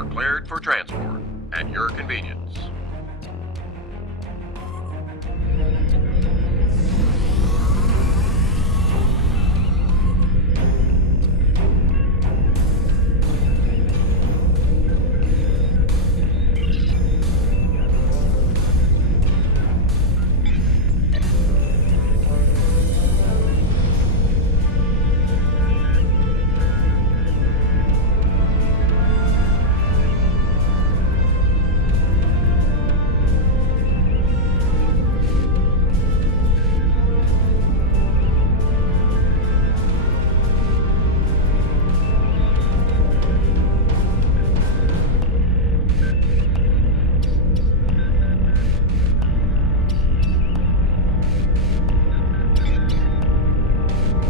are cleared for transport at your convenience.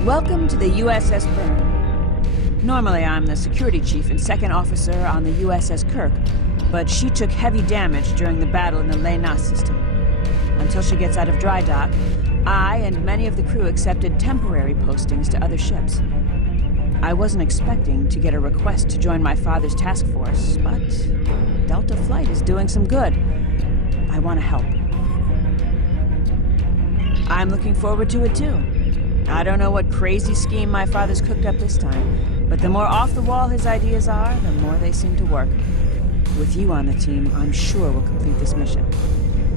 Welcome to the USS Byrne. Normally I'm the security chief and second officer on the USS Kirk, but she took heavy damage during the battle in the Lena system. Until she gets out of dry dock, I and many of the crew accepted temporary postings to other ships. I wasn't expecting to get a request to join my father's task force, but Delta Flight is doing some good. I want to help. I'm looking forward to it too. I don't know what crazy scheme my father's cooked up this time, but the more off-the-wall his ideas are, the more they seem to work. With you on the team, I'm sure we'll complete this mission.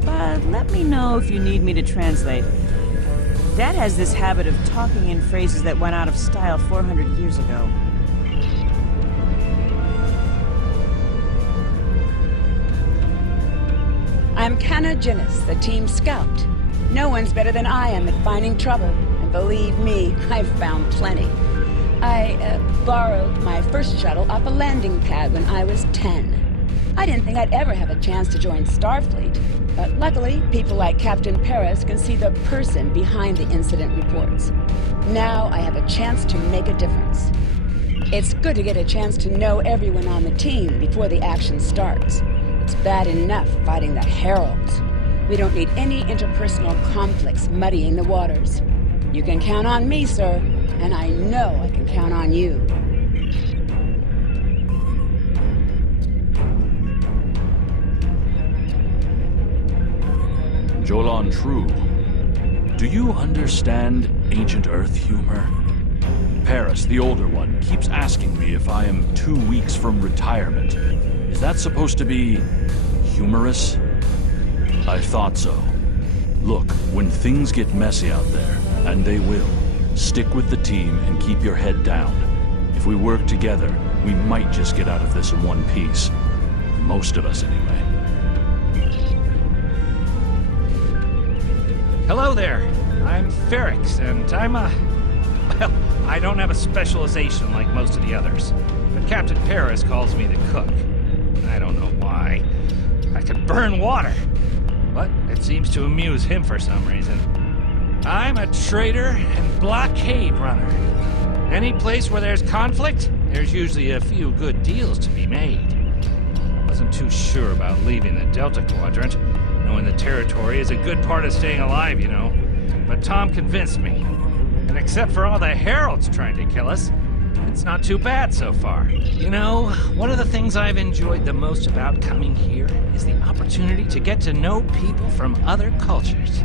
But let me know if you need me to translate. Dad has this habit of talking in phrases that went out of style 400 years ago. I'm Kanna Jinnis, the team scout. No one's better than I am at finding trouble. Believe me, I've found plenty. I borrowed my first shuttle off a landing pad when I was 10. I didn't think I'd ever have a chance to join Starfleet, but luckily, people like Captain Paris can see the person behind the incident reports. Now I have a chance to make a difference. It's good to get a chance to know everyone on the team before the action starts. It's bad enough fighting the Heralds. We don't need any interpersonal conflicts muddying the waters. You can count on me, sir, and I know I can count on you. Jolan True, do you understand ancient Earth humor? Paris, the older one, keeps asking me if I am 2 weeks from retirement. Is that supposed to be humorous? I thought so. Look, when things get messy out there, and they will, stick with the team and keep your head down. If we work together, we might just get out of this in one piece. Most of us, anyway. Hello there. I'm Ferrix, and well, I don't have a specialization like most of the others. But Captain Paris calls me the cook. I don't know why. I could burn water. But it seems to amuse him for some reason. I'm a trader and blockade runner. Any place where there's conflict, there's usually a few good deals to be made. I wasn't too sure about leaving the Delta Quadrant, knowing the territory is a good part of staying alive, you know. But Tom convinced me. And except for all the Heralds trying to kill us, it's not too bad so far. You know, one of the things I've enjoyed the most about coming here is the opportunity to get to know people from other cultures.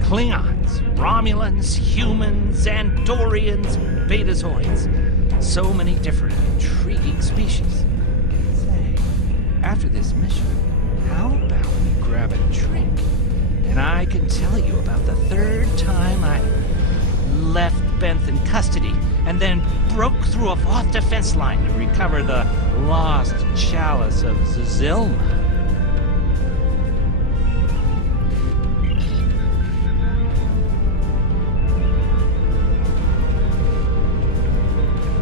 Klingons, Romulans, humans, Andorians, Betazoids. So many different intriguing species. Say, after this mission, how about we grab a drink? And I can tell you about the third time I left Benth in custody and then broke through a Voth defense line to recover the lost chalice of Zilma.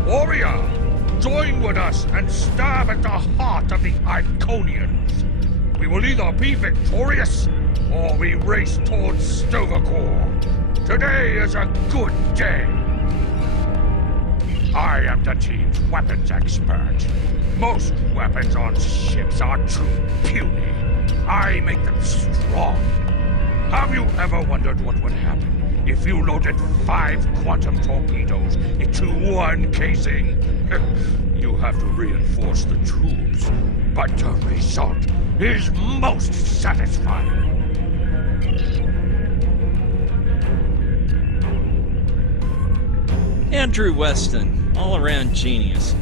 Warrior, join with us and stab at the heart of the Iconians. We will either be victorious, or we race towards Sto-vo-kor. Today is a good day. I am the team's weapons expert. Most weapons on ships are too puny. I make them strong. Have you ever wondered what would happen if you loaded 5 quantum torpedoes into one casing. You have to reinforce the tubes, but the result is most satisfying. Andrew Weston, all-around genius.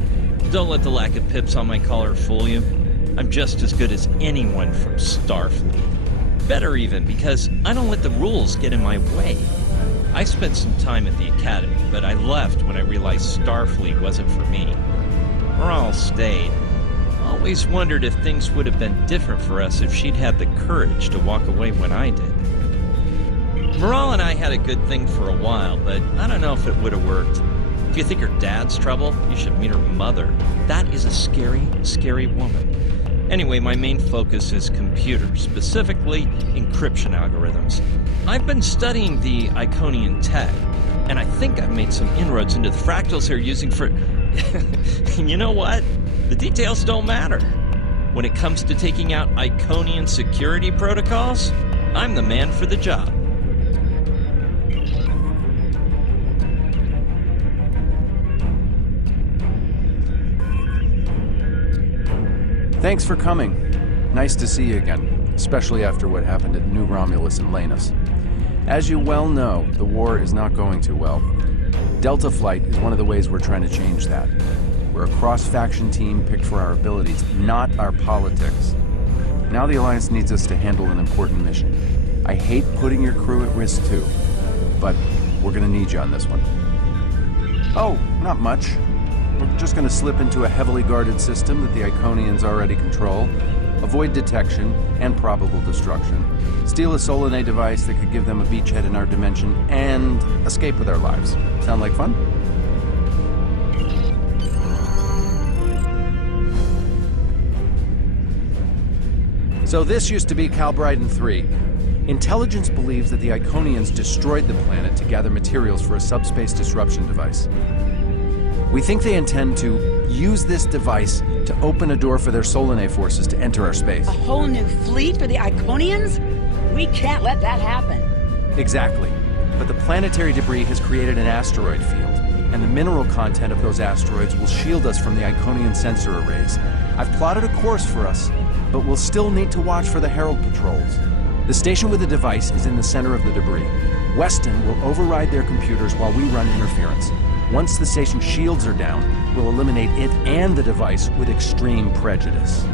Don't let the lack of pips on my collar fool you. I'm just as good as anyone from Starfleet. Better even, because I don't let the rules get in my way. I spent some time at the Academy, but I left when I realized Starfleet wasn't for me. Morale stayed. Always wondered if things would have been different for us if she'd had the courage to walk away when I did. Morale and I had a good thing for a while, but I don't know if it would have worked. If you think her dad's trouble, you should meet her mother. That is a scary, scary woman. Anyway, my main focus is computers, specifically encryption algorithms. I've been studying the Iconian tech, and I think I've made some inroads into the fractals they're using for... You know what? The details don't matter. When it comes to taking out Iconian security protocols, I'm the man for the job. Thanks for coming. Nice to see you again, especially after what happened at New Romulus and Lanus. As you well know, the war is not going too well. Delta Flight is one of the ways we're trying to change that. We're a cross-faction team picked for our abilities, not our politics. Now the Alliance needs us to handle an important mission. I hate putting your crew at risk too, but we're gonna need you on this one. Oh, not much. We're just going to slip into a heavily guarded system that the Iconians already control, avoid detection and probable destruction, steal a Solanae device that could give them a beachhead in our dimension, and escape with our lives. Sound like fun? So this used to be Calbryden 3. Intelligence believes that the Iconians destroyed the planet to gather materials for a subspace disruption device. We think they intend to use this device to open a door for their Solanae forces to enter our space. A whole new fleet for the Iconians? We can't let that happen. Exactly. But the planetary debris has created an asteroid field, and the mineral content of those asteroids will shield us from the Iconian sensor arrays. I've plotted a course for us, but we'll still need to watch for the Herald patrols. The station with the device is in the center of the debris. Weston will override their computers while we run interference. Once the station's shields are down, we'll eliminate it and the device with extreme prejudice.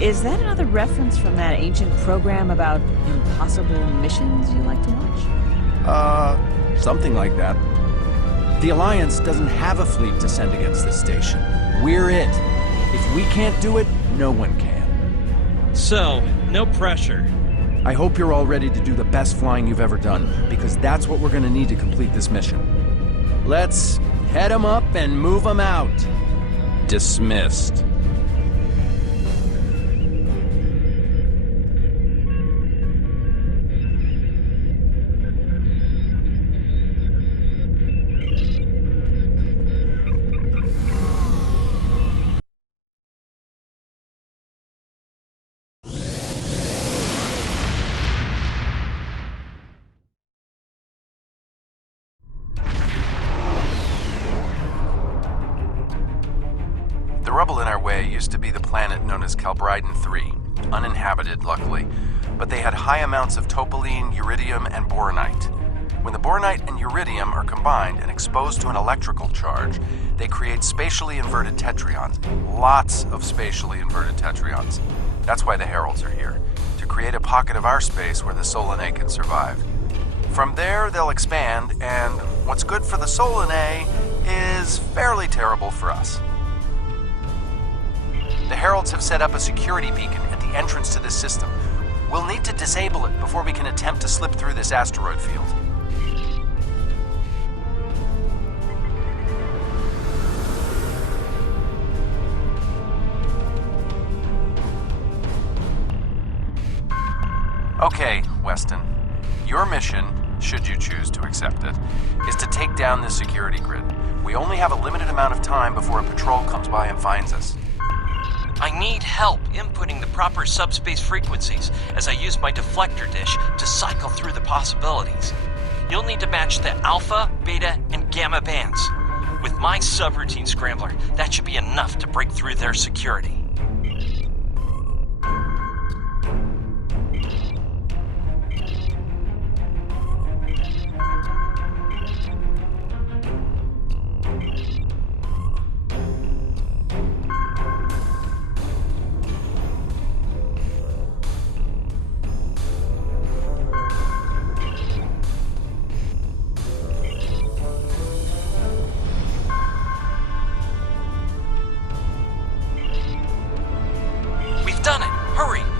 Is that another reference from that ancient program about impossible missions you like to watch? Something like that. The Alliance doesn't have a fleet to send against this station. We're it. If we can't do it, no one can. So, no pressure. I hope you're all ready to do the best flying you've ever done, because that's what we're gonna need to complete this mission. Let's head 'em up and move 'em out. Dismissed. The rubble in our way used to be the planet known as Calbryden 3, uninhabited, luckily, but they had high amounts of topoline, uridium, and boronite. When the boronite and uridium are combined and exposed to an electrical charge, they create spatially inverted tetrions. Lots of spatially inverted tetrions. That's why the Heralds are here, to create a pocket of our space where the Solanae can survive. From there, they'll expand, and what's good for the Solanae is fairly terrible for us. The Heralds have set up a security beacon at the entrance to this system. We'll need to disable it before we can attempt to slip through this asteroid field. Okay, Weston. Your mission, should you choose to accept it, is to take down this security grid. We only have a limited amount of time before a patrol comes by and finds us. I need help inputting the proper subspace frequencies as I use my deflector dish to cycle through the possibilities. you'll need to match the Alpha, Beta, and Gamma bands. With my subroutine scrambler, that should be enough to break through their security.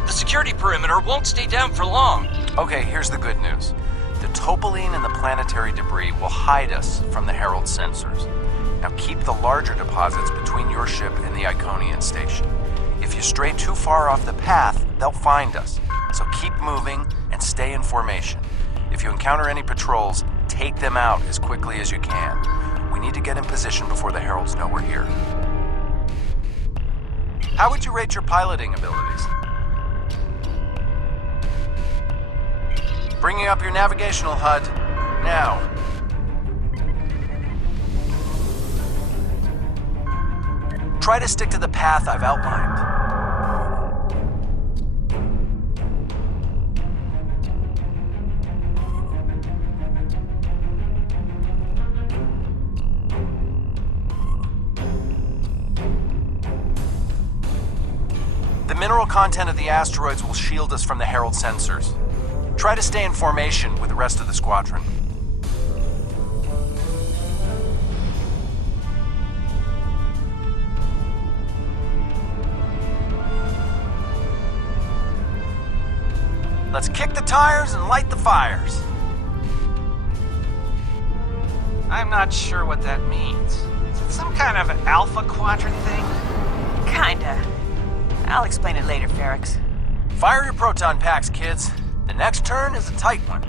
Security perimeter won't stay down for long. Okay, here's the good news. The topoline and the planetary debris will hide us from the Herald sensors. Now keep the larger deposits between your ship and the Iconian station. If you stray too far off the path, they'll find us. So keep moving and stay in formation. If you encounter any patrols, take them out as quickly as you can. We need to get in position before the Heralds know we're here. How would you rate your piloting abilities? Bringing up your navigational HUD now. Try to stick to the path I've outlined. The mineral content of the asteroids will shield us from the Herald sensors. Try to stay in formation with the rest of the squadron. Let's kick the tires and light the fires. I'm not sure what that means. Is it some kind of Alpha Quadrant thing? Kinda. I'll explain it later, Ferrix. Fire your proton packs, kids. The next turn is a tight one.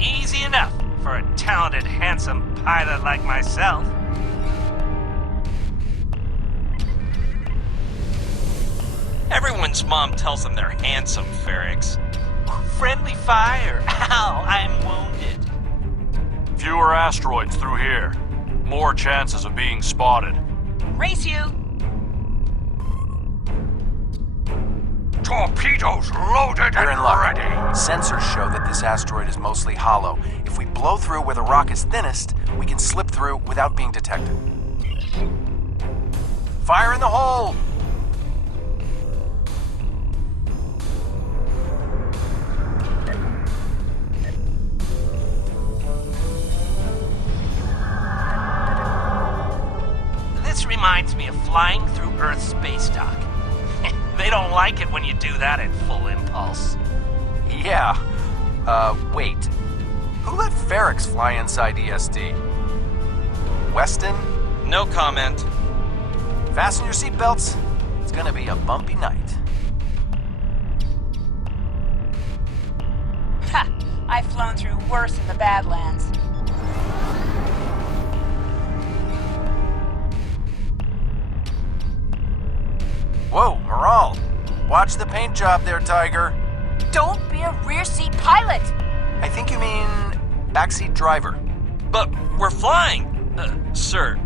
Easy enough for a talented, handsome pilot like myself. Everyone's mom tells them they're handsome, Ferrix. Friendly fire. Ow, I'm wounded. Fewer asteroids through here. More chances of being spotted. Race you! Torpedoes loaded We're in and luck. ready. Sensors show that this asteroid is mostly hollow. If we blow through where the rock is thinnest, we can slip through without being detected. Fire in the hole! This reminds me of flying through Earth's space dock. They don't like it when you do that at full impulse. Yeah. Wait. Who let Ferrix fly inside ESD? Weston? No comment. Fasten your seatbelts. It's gonna be a bumpy night. Ha! I've flown through worse in the Badlands. Whoa, Moral. Watch the paint job there, Tiger. Don't be a rear seat pilot! I think you mean backseat driver. But we're flying, sir.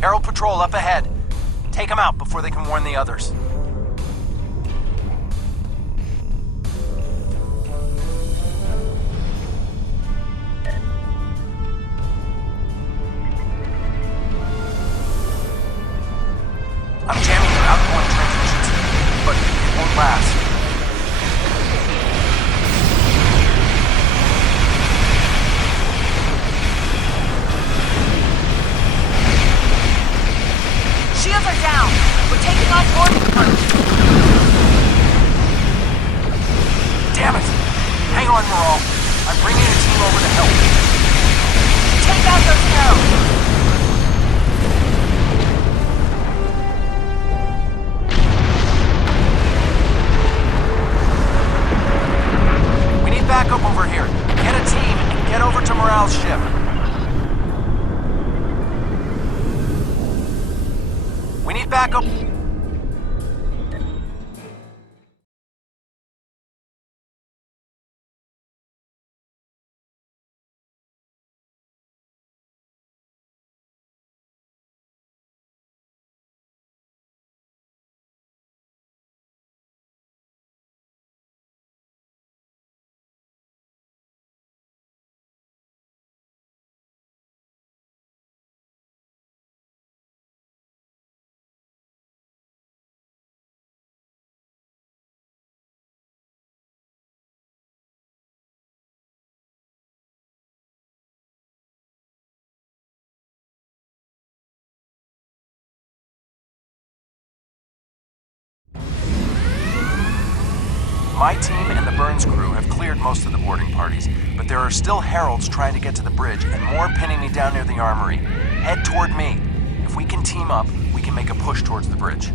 Herald Patrol up ahead. Take them out before they can warn the others. I'm jamming their outgoing transmissions, but it won't last. Shields are down. We're taking on board. Damn it! Hang on, Moral. I'm bringing a team over to help. Take out those Heralds. need backup. My team and the Burns crew have cleared most of the boarding parties, but there are still heralds trying to get to the bridge and more pinning me down near the armory. Head toward me. If we can team up, we can make a push towards the bridge.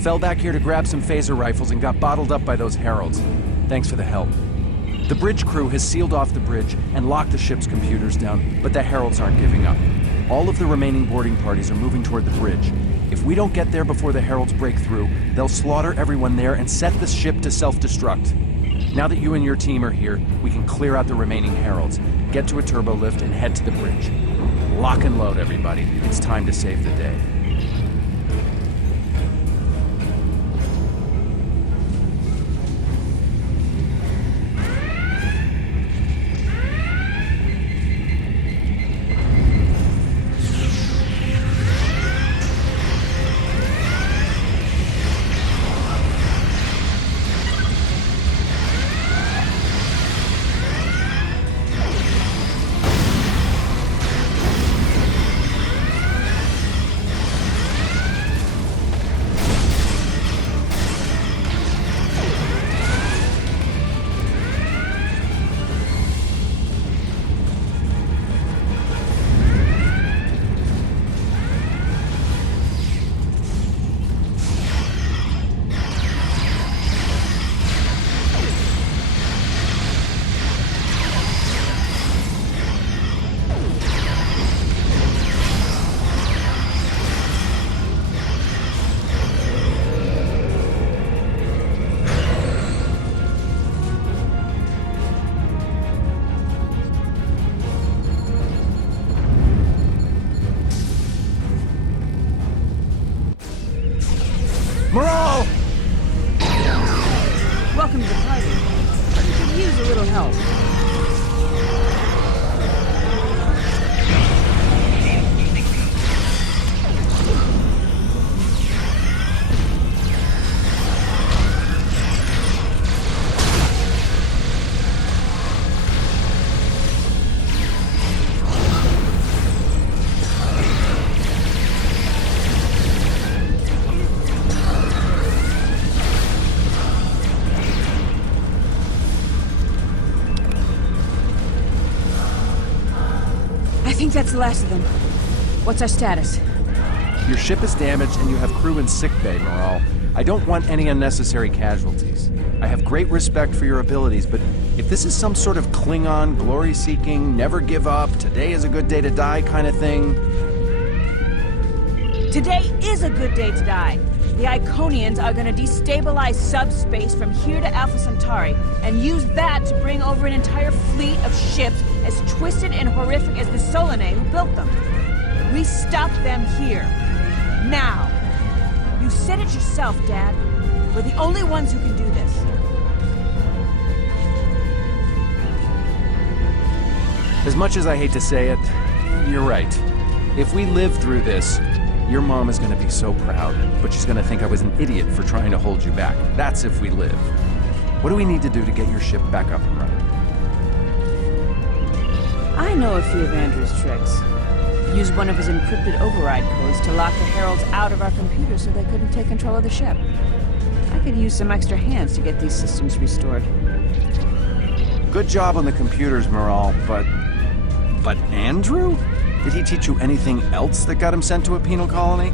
Fell back here to grab some phaser rifles and got bottled up by those heralds. Thanks for the help. The bridge crew has sealed off the bridge and locked the ship's computers down, but the heralds aren't giving up. All of the remaining boarding parties are moving toward the bridge. If we don't get there before the heralds break through, they'll slaughter everyone there and set the ship to self-destruct. Now that you and your team are here, we can clear out the remaining heralds, get to a turbo lift, and head to the bridge. Lock and load, everybody. It's time to save the day. Morale! Welcome to the party. You could use a little help. I think that's the last of them. What's our status? Your ship is damaged and you have crew in sickbay, Morale. I don't want any unnecessary casualties. I have great respect for your abilities, but if this is some sort of Klingon, glory-seeking, never give up, today is a good day to die kind of thing... Today is a good day to die. The Iconians are going to destabilize subspace from here to Alpha Centauri and use that to bring over an entire fleet of ships as twisted and horrific as the Solanae who built them. We stop them here. Now. You said it yourself, Dad. We're the only ones who can do this. As much as I hate to say it, you're right. If we live through this, your mom is going to be so proud, but she's going to think I was an idiot for trying to hold you back. That's if we live. What do we need to do to get your ship back up and running? I know a few of Andrew's tricks. Used one of his encrypted override codes to lock the Heralds out of our computers so they couldn't take control of the ship. I could use some extra hands to get these systems restored. Good job on the computers, Morale, but Andrew? Did he teach you anything else that got him sent to a penal colony?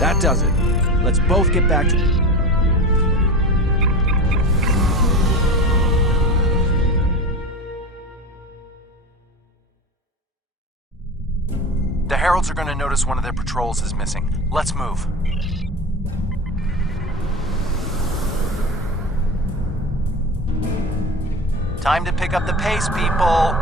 That does it. Let's both get back to... The Heralds are going to notice one of their patrols is missing. Let's move. Time to pick up the pace, people!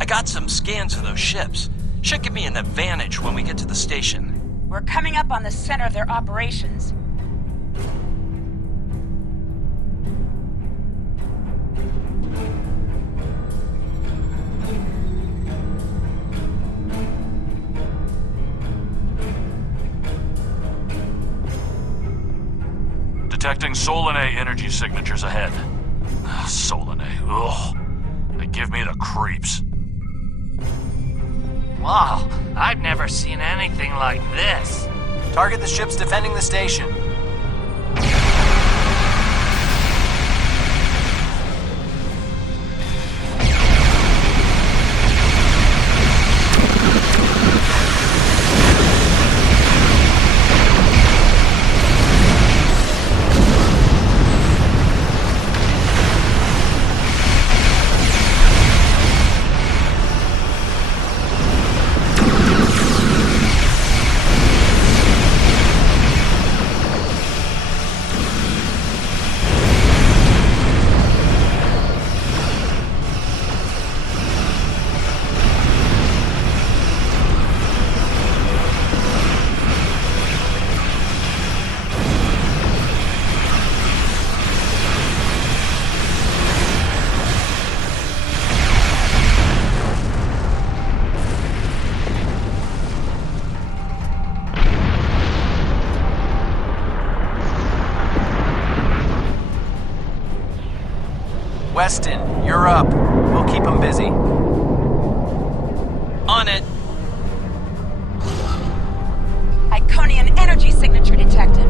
I got some scans of those ships. Should give me an advantage when we get to the station. We're coming up on the center of their operations. Detecting Solanae energy signatures ahead. Solanae, ugh. They give me the creeps. Wow, I've never seen anything like this. Target the ships defending the station. Weston, you're up. We'll keep them busy. On it. Iconian energy signature detected.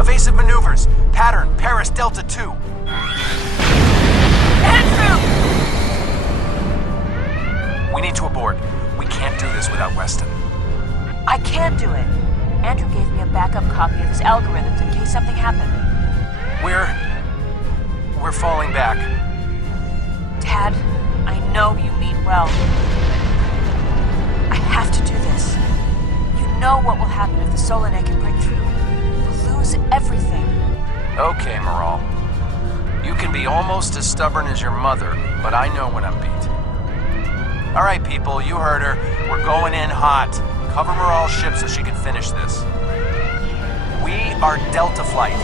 Evasive maneuvers. Pattern, Paris Delta 2. Andrew! We need to abort. We can't do this without Weston. I can do it. Andrew gave me a backup copy of his algorithms in case something happened. We're falling back. Dad, I know you mean well. I have to do this. You know what will happen if the Solanae can break through. We'll lose everything. Okay, Morale. You can be almost as stubborn as your mother, but I know when I'm beat. All right, people, you heard her. We're going in hot. Cover Morale's ship so she can finish this. We are Delta Flight,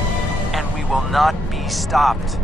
and we will not be stopped.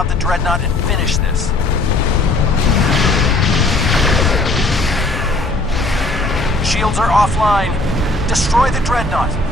out the Dreadnought and finish this. Shields are offline. Destroy the Dreadnought.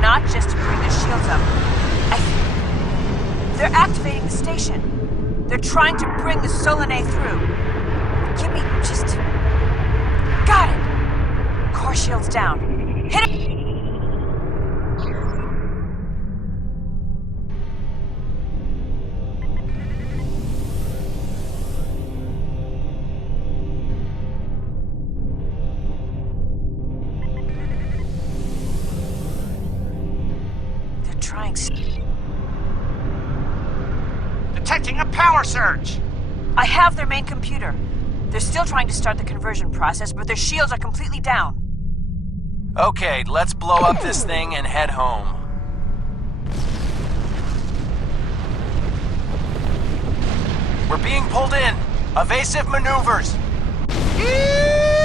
not just to bring their shields up. They're activating the station. They're trying to bring the Solanae through. Give me just... Got it! Core shields down. Hit it! Thanks. Detecting a power surge! I have their main computer. They're still trying to start the conversion process, but their shields are completely down. Okay, let's blow up this thing and head home. We're being pulled in. Evasive maneuvers. Yeehaw!